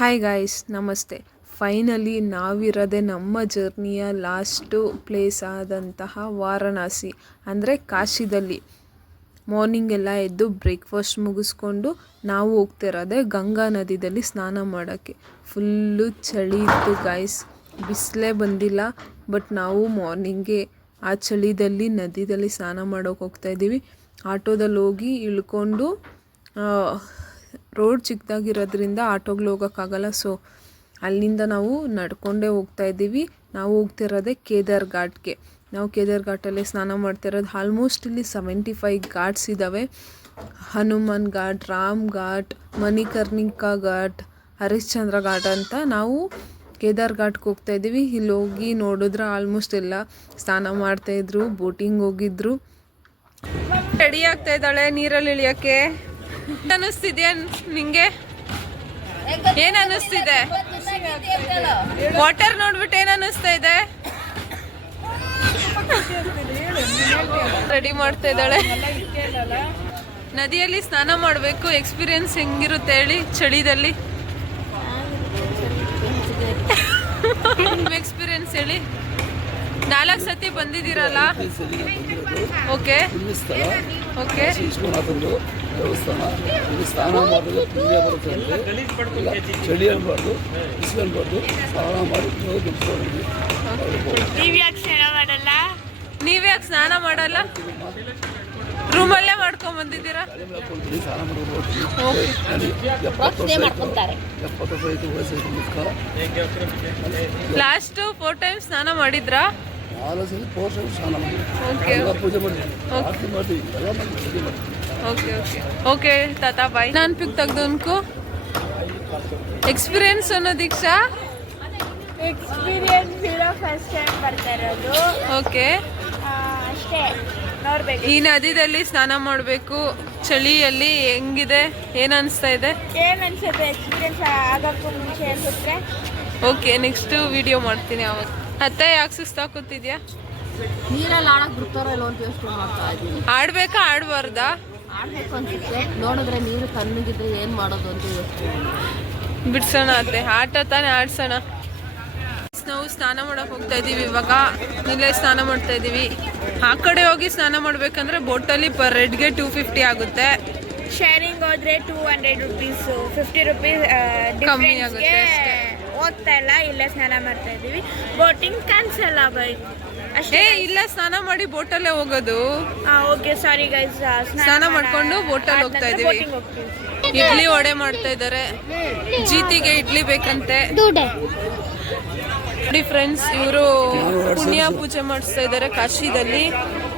Hi guys ನಮಸ್ತೆ. Finally ನಾವಿರೋದೇ ನಮ್ಮ ಜರ್ನಿಯ ಲಾಸ್ಟು ಪ್ಲೇಸ್ ಆದಂತಹ ವಾರಣಾಸಿ, ಅಂದರೆ ಕಾಶಿದಲ್ಲಿ. ಮಾರ್ನಿಂಗ್ ಎಲ್ಲ ಎದ್ದು ಬ್ರೇಕ್ಫಾಸ್ಟ್ ಮುಗಿಸ್ಕೊಂಡು ನಾವು ಹೋಗ್ತಿರೋದೆ ಗಂಗಾ ನದಿಯಲ್ಲಿ ಸ್ನಾನ ಮಾಡೋಕ್ಕೆ. ಫುಲ್ಲು ಚಳಿ ಇತ್ತು ಗಾಯ್ಸ್ ಬಿಸಿಲೇ ಬಂದಿಲ್ಲ ಬಟ್ ನಾವು ಮಾರ್ನಿಂಗೆ ಆ ಚಳಿದಲ್ಲಿ ನದಿಯಲ್ಲಿ ಸ್ನಾನ ಮಾಡೋಕೆ ಹೋಗ್ತಾ ಇದ್ದೀವಿ. ಆಟೋದಲ್ಲಿ ಹೋಗಿ ಇಳ್ಕೊಂಡು ರೋಡ್ ಚಿಕ್ಕದಾಗಿರೋದ್ರಿಂದ ಆಟೋಗಳು ಹೋಗೋಕ್ಕಾಗಲ್ಲ. ಸೊ, ಅಲ್ಲಿಂದ ನಾವು ನಡ್ಕೊಂಡೇ ಹೋಗ್ತಾ ಇದ್ದೀವಿ. ನಾವು ಹೋಗ್ತಿರೋದೇ ಕೇದಾರ್ ಘಾಟ್ಗೆ. ನಾವು ಕೇದಾರ್ ಘಾಟಲ್ಲಿ ಸ್ನಾನ ಮಾಡ್ತಿರೋದು ಆಲ್ಮೋಸ್ಟ್ ಇಲ್ಲಿ ಸೆವೆಂಟಿ ಫೈವ್ ಘಾಟ್ಸ್ ಇದ್ದಾವೆ ಹನುಮಾನ್ ಘಾಟ್, ರಾಮ್ ಘಾಟ್, ಮಣಿಕರ್ಣಿಕಾ ಘಾಟ್, ಹರಿಶ್ಚಂದ್ರ ಘಾಟ್ ಅಂತ ನಾವು ಕೇದಾರ್ ಘಾಟ್ಗೆ ಹೋಗ್ತಾ ಇದ್ದೀವಿ. ಇಲ್ಲಿ ಹೋಗಿ ನೋಡಿದ್ರೆ ಆಲ್ಮೋಸ್ಟ್ ಎಲ್ಲ ಸ್ನಾನ ಮಾಡ್ತಾಯಿದ್ರು ಬೋಟಿಂಗ್ ಹೋಗಿದ್ರು. ರೆಡಿ ಆಗ್ತಾ ಇದ್ದಾಳೆ ನೀರಲ್ಲಿ ಇಳಿಯೋಕ್ಕೆ? ಅನ್ನಿಸ್ತಿದ್ಯಾ ನಿಂಗೆ? ಏನ್ ಅನಿಸ್ತಿದೆ? ವಾಟರ್ ನೋಡ್ಬಿಟ್ಟು ಏನ್ ಅನ್ನಿಸ್ತಾ ಇದೆ? ರೆಡಿ ಮಾಡ್ತಾ ಇದ್ದಾಳೆ. ನದಿಯಲ್ಲಿ ಸ್ನಾನ ಮಾಡಬೇಕು. ಎಕ್ಸ್ಪೀರಿಯನ್ಸ್ ಹೆಂಗಿರುತ್ತೆ ಹೇಳಿ ಚಳಿದಲ್ಲಿ? ಎಕ್ಸ್ಪೀರಿಯನ್ಸ್ ಹೇಳಿ. ನಾಲ್ಕು ಸತಿ ಬಂದಿದ್ದೀರಲ್ಲ? ಓಕೆ ಓಕೆ ದೇವಸ್ಥಾನ ಇಲ್ಲಿ ಸ್ನಾನ ಮಾಡಿದ್ರೆ ಪುಣ್ಯ ಬರುತ್ತೆ ಅಂದರೆ ಇಲ್ಲ ಚಳಿ ಅನ್ಬಾರ್ದು ಬಿಸಿಲು ಅನ್ಬಾರ್ದು ಸ್ನಾನ ಮಾಡಿ ದೇವ್ರು ಗೆಲ್ಸ್ಕೊಂಡಿದ್ವಿ ನೀವ್ಯಾಕೆ ಸ್ನಾನ ಮಾಡಲ್ಲ ರೂಮಲ್ಲೇ ಮಾಡ್ಕೊಂಡ್ ಬಂದಿದ್ದೀರಾ ಲಾಸ್ಟ್ ಫೋರ್ ಟೈಮ್ಸ್ ಸ್ನಾನ ಮಾಡಿದ್ರಾ? ನಾಲ್ಕು ಸಲ ಸ್ನಾನ ಮಾಡಿ. ಎಲ್ಲ ಪೂಜೆ ಮಾಡ್ತೀವಿ ಆರತಿ ಮಾಡ್ತೀವಿ ಎಲ್ಲ ಮಾಡಿ ಪೂಜೆ ಮಾಡ್ತೀವಿ ಓಕೆ ಓಕೆ ಓಕೆ ತಾತ ಬಾಯ್ ನಾನು ಪಿಕ್ ತೆಗ್ದು ಅನ್ಕು ಎಕ್ಸ್ಪೀರಿಯನ್ಸ್ ಅನ್ನೋ ದೀಕ್ಷಾ? ಎಕ್ಸ್ಪೀರಿಯನ್ಸ್ ಇರೋ ಫಸ್ಟ್ ಟೈಮ್ ಬರ್ತಾ ಇರೋದು. ಓಕೆ ಅಷ್ಟೇ. ನೋಡ್ಬೇಕು. ಈ ನದಿದಲ್ಲಿ ಸ್ನಾನ ಮಾಡಬೇಕು. ಚಳಿಯಲ್ಲಿ ಹೆಂಗಿದೆ? ಏನು ಅನಿಸ್ತಾ ಇದೆ? ಏನ್ ಅನ್ಸುತ್ತೆ? ಎಕ್ಸ್ಪೀರಿಯನ್ಸ್ ಆಗೋಕ್ಕೂ ಮುಂಚೆ ಅನ್ಸುತ್ತೆ? ಓಕೆ ನೆಕ್ಸ್ಟ್ ವಿಡಿಯೋ ಮಾಡ್ತೀನಿ ಅವಾಗ ಅತ್ತೆ ಯಾಕೆ ಸುಸ್ತಾಕೋತಿದ್ಯಾ ನೀರಲ್ಲಿ ಆಡಕ್ ಬಿಡ್ತಾರೋ ಇಲ್ಲೋ ಅಂತ ಯೋಚನೆ ಮಾಡ್ತಾ ಇದ್ದೀನಿ. ಆಡ್ಬೇಕಾ ಆಡ್ಬಾರ್ದಾ ಆಡ್ಬೇಕು ಅನ್ಸುತ್ತೆ. ನೋಡಿದ್ರೆ ನೀರು ತಣ್ಣಗಿದ್ರೆ ಏನ್ ಮಾಡೋದು ಅಂತ ಯೋಚನೆ ಬಿಡ್ಸೋಣ ಅತ್ತೆ ಆಟ ತಾನೇ ಆಡ್ಸೋಣ. ನಾವು ಸ್ನಾನ ಮಾಡಕ್ ಹೋಗ್ತಾ ಇದೀವಿ ಇವಾಗ. ಇಲ್ಲೇ ಸ್ನಾನ ಮಾಡ್ತಾ ಇದೀವಿ ಆ ಕಡೆ ಹೋಗಿ ಸ್ನಾನ ಮಾಡ್ಬೇಕಂದ್ರೆ ಬೋಟಲ್ಲಿ ಪರ್ ರೆಡ್ಗೆ ಟೂ ಫಿಫ್ಟಿ ಆಗುತ್ತೆ. ಶೇರಿಂಗ್ ಹೋದ್ರೆ two hundred rupees fifty rupees ಕಮ್ಮಿ ಆಗುತ್ತೆ ಹೋಗ್ತಾ ಇಲ್ಲ ಇಲ್ಲೇ ಸ್ನಾನ ಮಾಡ್ತಾ ಇದೀವಿ ಬೋಟಿಂಗ್ ಕ್ಯಾನ್ಸಲ್ ಆಗೋಯ್ತು ಅಷ್ಟೇ ಏ ಇಲ್ಲ ಸ್ನಾನ ಮಾಡಿ ಬೋಟಲ್ಲೇ ಹೋಗೋದು. ಓಕೆ ಸಾರಿ ಗೈಸ್ ಸ್ನಾನ ಮಾಡ್ಕೊಂಡು ಬೋಟ್ ಅಲ್ಲಿ ಹೋಗ್ತಾ ಇದೀವಿ. ಇಡ್ಲಿ ವಡೆ ಮಾಡ್ತಾ ಇದ್ದಾರೆ. ಜೀತಿಗೆ ಇಡ್ಲಿ ಬೇಕಂತೆ. ನೋಡಿ ಫ್ರೆಂಡ್ಸ್ ಇವರು ಪುಣ್ಯ ಪೂಜೆ ಮಾಡಿಸ್ತಾ ಇದ್ದಾರೆ ಕಾಶಿದಲ್ಲಿ.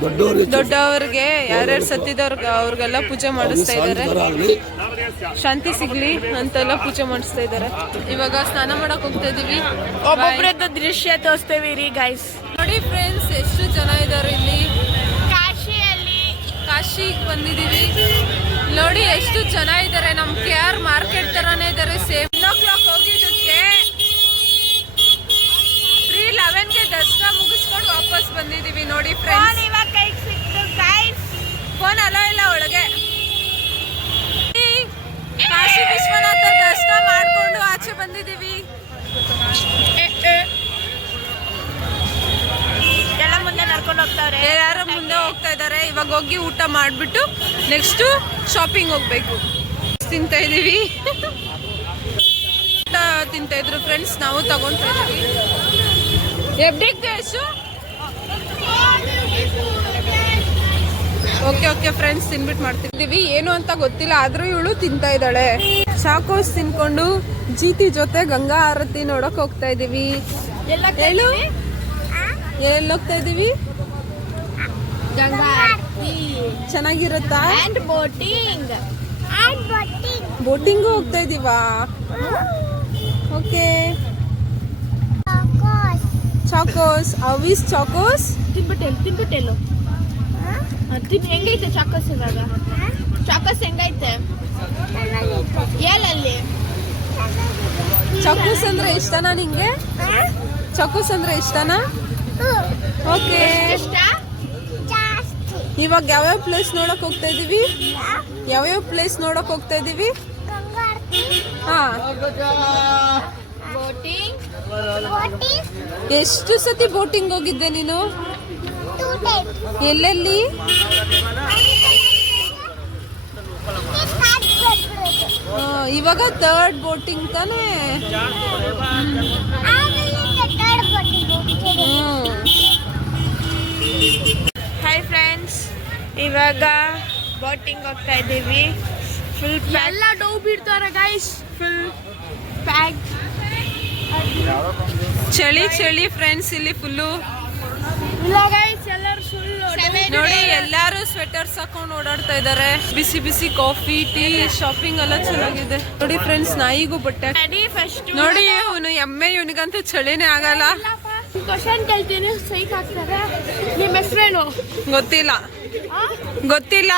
ದೊಡ್ಡವರು ದೊಡ್ಡವ್ರಿಗೆ ಯಾರ್ಯಾರು ಸತ್ತಿದವ್ರಿಗೆ ಅವ್ರಿಗೆಲ್ಲ ಪೂಜೆ ಮಾಡಿಸ್ತಾ ಇದ್ದಾರೆ. ಶಾಂತಿ ಸಿಗ್ಲಿ ಅಂತೆಲ್ಲ ಪೂಜೆ ಮಾಡಿಸ್ತಾ ಇದ್ದಾರೆ. ಇವಾಗ ಸ್ನಾನ ಮಾಡಕ್ ಹೋಗ್ತಾ ಇದೀವಿ ಒಬ್ಬೊಬ್ರದ್ದು ದೃಶ್ಯ ತೋರಿಸ್ತೇವೆ ರೀ ಗೈಸ್ ನೋಡಿ ಫ್ರೆಂಡ್ಸ್ ಎಷ್ಟು ಜನ ಇದ್ದಾರೆ ಇಲ್ಲಿ? ಕಾಶಿಯಲ್ಲಿ. ಕಾಶಿಗೆ ಬಂದಿದೀವಿ ನೋಡಿ ಎಷ್ಟು ಜನ ಇದ್ದಾರೆ. ನಮ್ ಕೆ ಆರ್ ಮಾರ್ಕೆಟ್ ತರಾನೇ ಇದ್ದಾರೆ. ಸೇಮ್ ಓ ಕ್ಲಾಕ್ ಹೋಗಿದ್ದಕ್ಕೆ ತ್ರೀ ಲೆವೆನ್ಗೆ ದರ್ಶನ ಮುಗಿಸ್ಕೊಂಡು ವಾಪಸ್ ಬಂದಿದೀವಿ ನೋಡಿ ಫ್ರೆಂಡ್ಸ್ ಇವಾಗ ಕೈಗೆ ಸಿಕ್ತು ಗೈಸ್ ಫೋನ್ ಅಲ್ಲ ಇಲ್ಲ ಒಳಗೆ. ಕಾಶಿ ವಿಶ್ವನಾಥ ದರ್ಶನ ಮಾಡ್ಕೊಂಡು ಆಚೆ ಬಂದಿದೀವಿ ಎಲ್ಲ ಮುಂದೆ ನಡ್ಕೊಂಡು ಹೋಗ್ತಾವ್ರೆ? ಯಾರು ಮುಂದೆ ಹೋಗ್ತಾ ಇದ್ದಾರೆ. ಇವಾಗ ಹೋಗಿ ಊಟ ಮಾಡಿಬಿಟ್ಟು ನೆಕ್ಸ್ಟ್ ಶಾಪಿಂಗ್ ಹೋಗ್ಬೇಕು. ತಿಂತಾ ಇದೀವಿ ಊಟ ತಿಂತಾ ಇದ್ರು ಫ್ರೆಂಡ್ಸ್ ನಾವು ತಗೊಂತಾ ಇದೀವಿ ಎಬ್ಡಿಗೆ ಎಷ್ಟು ಓಕೆ ಓಕೆ ಫ್ರೆಂಡ್ಸ್ ತಿನ್ಬಿಟ್ಟು ಮಾಡ್ತಿದ್ದೀವಿ ಏನು ಅಂತ ಗೊತ್ತಿಲ್ಲ ಆದ್ರೂ ಇವಳು ತಿಂತಾ ಇದ್ದಾಳೆ. ಚಾಕೋಸ್ ತಿನ್ಕೊಂಡು ಜೀತಿ ಜೊತೆ ಗಂಗಾ ಆರತಿ ನೋಡಕ್ ಹೋಗ್ತಾ ಇದೀವಿ ಎಲ್ಲೋಗ್ತಾ ಹೇಳು ಎಲ್ಲಿ? ಹೋಗ್ತಾ ಇದೀವಿ ಗಂಗಾ ಚೆನ್ನಾಗಿರುತ್ತಾ? ಬೋಟಿಂಗ್ ಅಂಡ್ ಬೋಟಿಂಗ್ ಬೋಟಿಂಗು ಹೋಗ್ತಾ ಇದೀವಾ ಓಕೆ. ಚಾಕೋಸ್ ಅವಿಸ್ ಚಾಕೋಸ್ ತಿನ್ಬಿಟ್ಟೆ ತಿನ್ಬಿಟ್ಟೆಲು ತಿನ್ ಹೆಂಗೈತೆ ಚಾಕೋಸ್ ಇವಾಗ? ಚಾಕೋಸ್ ಹೆಂಗೈತೆ? ಏಲಲ್ಲಿ ಚಾಕೋಸ್ ಅಂದ್ರೆ ಇಷ್ಟನಾ ನಿಂಗೆ? ಚಾಕೋಸ್ ಅಂದ್ರೆ ಇಷ್ಟನಾ? ಓಕೆ. ಇವಾಗ ಯಾವ್ಯಾವ ಪ್ಲೇಸ್ ನೋಡಕ್ ಹೋಗ್ತಾ ಇದೀವಿ? ಯಾವ್ಯಾವ ಪ್ಲೇಸ್ ನೋಡಕ್ ಹೋಗ್ತಾ ಇದೀವಿ? ಎಷ್ಟು ಸತಿ ಬೋಟಿಂಗ್ ಹೋಗಿದ್ದೆ ನೀನು? ಎಲ್ಲೆಲ್ಲಿ? ಇವಾಗ ಥರ್ಡ್ ಬೋಟಿಂಗ್ ತಾನೇ. ಹಾಯ್ ಫ್ರೆಂಡ್ಸ್ ಇವಾಗ ಬೋಟಿಂಗ್ ಹೋಗ್ತಾ ಇದ್ದೀವಿ. ಫುಲ್ ಎಲ್ಲ ಡೌ ಬಿಡ್ತಾರೆ ಗೈಸ್ ಫುಲ್ ಪ್ಯಾಕ್ ಚಳಿ ಚಳಿ ಫ್ರೆಂಡ್ಸ್ ಇಲ್ಲಿ ಫುಲ್ಲು ಇಲ್ಲ ಗೈಸ್ ಎಲ್ಲಾರು ಸ್ವೆಟರ್ಸ್ ಹಾಕೊಂಡು ಓಡಾಡ್ತಾ ಇದ್ದಾರೆ ಬಿಸಿ ಬಿಸಿ ಕಾಫಿ ಟೀ ಶಾಪಿಂಗ್ ಎಲ್ಲ ಚೆನ್ನಾಗಿದೆ. ನೋಡಿ ಫ್ರೆಂಡ್ಸ್ ನಾಯಿಗೂ ಬಟ್ಟೆ ನೋಡಿ ಇವನು ಎಮ್ಮೆ ಇವನಿಗಂತೂ ಚಳಿನೇ ಆಗಲ್ಲ. ಕ್ವಶನ್ ಕೇಳ್ತೀನಿ ಸೈಕ್ ಹಾಕ್ತಾರೆ ನಿಮ್ಮ ಹೆಸರೇನು? ಗೊತ್ತಿಲ್ಲ. ಗೊತ್ತಿಲ್ಲ.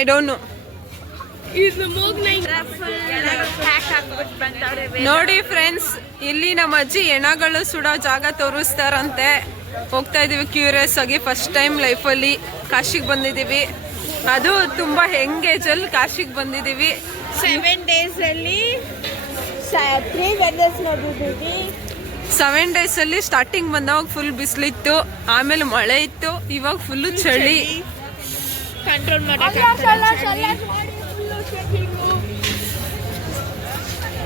ಐ ಡೋಂಟ್ ನೋ ನೋಡಿ ಫ್ರೆಂಡ್ಸ್ ಇಲ್ಲಿ ನಮ್ಮ ಅಜ್ಜಿ ಹೆಣಗಳು ಸುಡೋ ಜಾಗ ತೋರಿಸ್ತಾರಂತೆ. ಹೋಗ್ತಾ ಇದ್ದೀವಿ ಕ್ಯೂರಿಯಸ್ ಆಗಿ ಫಸ್ಟ್ ಟೈಮ್ ಲೈಫಲ್ಲಿ ಕಾಶಿಗೆ ಬಂದಿದ್ದೀವಿ ಅದು ತುಂಬ ಎಂಗೇಜಲ್ಲಿ ಏಜಲ್ಲಿ ಕಾಶಿಗೆ ಬಂದಿದ್ದೀವಿ ಸೆವೆನ್ ಡೇಸಲ್ಲಿ ಅಲ್ಲಿ ತ್ರೀ ವೆದರ್ಸ್ ನೋಡಿದ್ದೀವಿ. ಸೆವೆನ್ ಡೇಸಲ್ಲಿ ಅಲ್ಲಿ ಸ್ಟಾರ್ಟಿಂಗ್ ಬಂದಾಗ ಫುಲ್ ಬಿಸಿಲಿತ್ತು ಆಮೇಲೆ ಮಳೆ ಇತ್ತು ಇವಾಗ ಫುಲ್ಲು ಚಳಿ. ಕಂಟ್ರೋಲ್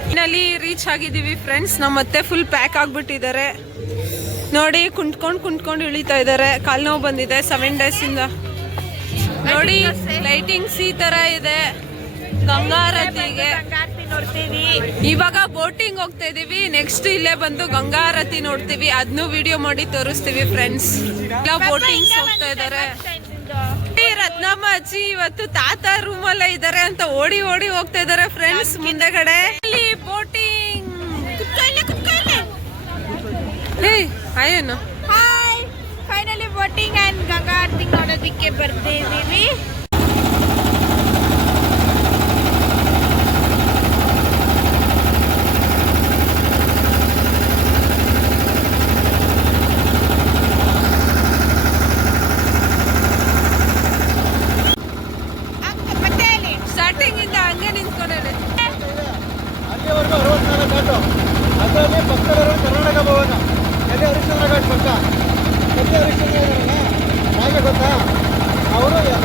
ಫೈನಲಿ ರೀಚ್ ಆಗಿದ್ದೀವಿ ಫ್ರೆಂಡ್ಸ್ ನಮ್ಮ ಮತ್ತೆ ಫುಲ್ ಪ್ಯಾಕ್ ಆಗ್ಬಿಟ್ಟಿದ್ದಾರೆ. ನೋಡಿ ಕುಂಟ್ಕೊಂಡು ಕುಂಟ್ಕೊಂಡು ಇಳಿತಾ ಇದ್ದಾರೆ. ಕಾಲ್ ನೋವು ಬಂದಿದೆ ಸೆವೆನ್ ಡೇಸ್ ಇಂದ. ನೋಡಿ ಲೈಟಿಂಗ್ಸ್ ಈ ತರ ಇದೆ. ಗಂಗಾರತಿಗೆ ಇವಾಗ ಬೋಟಿಂಗ್ ಹೋಗ್ತಾ ಇದೀವಿ. ನೆಕ್ಸ್ಟ್ ಇಲ್ಲೇ ಬಂದು ಗಂಗಾರತಿ ನೋಡ್ತೀವಿ. ಅದನ್ನು ವಿಡಿಯೋ ಮಾಡಿ ತೋರಿಸ್ತೀವಿ ಫ್ರೆಂಡ್ಸ್ ಎಲ್ಲ ಬೋಟಿಂಗ್ಸ್ ಹೋಗ್ತಾ ಇದ್ದಾರೆ. ರತ್ನಮ್ಮ ಅಜ್ಜಿ ಇವತ್ತು ತಾತ ರೂಮ್ ಅಲ್ಲೇ ಇದ್ದಾರೆ ಅಂತ ಓಡಿ ಓಡಿ ಹೋಗ್ತಾ ಇದ್ದಾರೆ ಫ್ರೆಂಡ್ಸ್ ಮುಂದೆಗಡೆ ಅಲ್ಲಿ boating hey ಆಯೇನು hi finally boating and Ganga aarti ನೋಡೋದಕ್ಕೆ ಬರ್ತಿದ್ದೀವಿ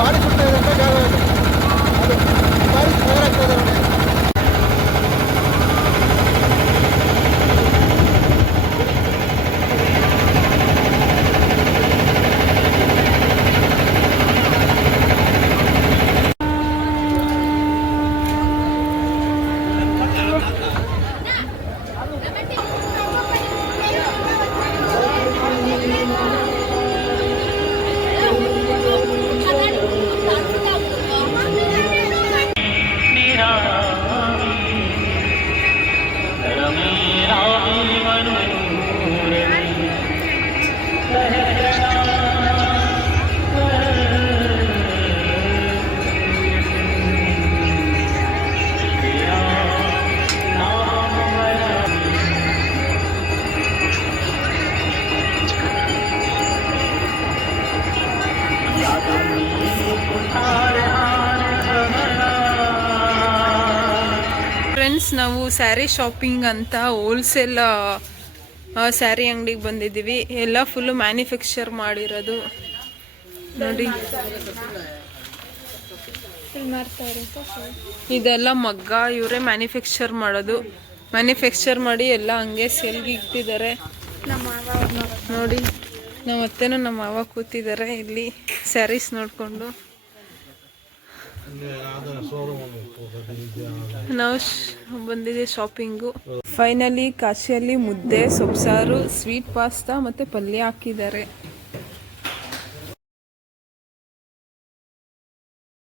காடு சுட்டு ಫ್ರೆಂಡ್ಸ್ ನಾವು ಸ್ಯಾರಿ ಶಾಪಿಂಗ್ ಅಂತ ಹೋಲ್ಸೇಲ್ ಸ್ಯಾರಿ ಅಂಗಡಿಗೆ ಬಂದಿದ್ದೀವಿ. ಎಲ್ಲ ಫುಲ್ಲು ಮ್ಯಾನುಫ್ಯಾಕ್ಚರ್ ಮಾಡಿರೋದು. ನೋಡಿ. ಇದೆಲ್ಲ ಮಗ್ಗ, ಇವರೇ ಮ್ಯಾನುಫ್ಯಾಕ್ಚರ್ ಮಾಡೋದು. ಮ್ಯಾನುಫ್ಯಾಕ್ಚರ್ ಮಾಡಿ ಎಲ್ಲ ಹಂಗೆ ನಮ್ಮ ನೋಡಿ ನಮ್ಮ ಅತ್ತೆನೂ ನಮ್ಮ ಮಾವ ಕೂತಿದ್ದಾರೆ ಇಲ್ಲಿ ಸ್ಯಾರೀಸ್ ನೋಡಿಕೊಂಡು. ನಾವು ಬಂದಿದೆ ಶಾಪಿಂಗು ಫೈನಲಿ ಕಾಶಿಯಲ್ಲಿ ಮುದ್ದೆ ಸೊಪ್ಸಾರು ಸ್ವೀಟ್ ಪಾಸ್ತಾ ಮತ್ತು ಪಲ್ಯ ಹಾಕಿದ್ದಾರೆ.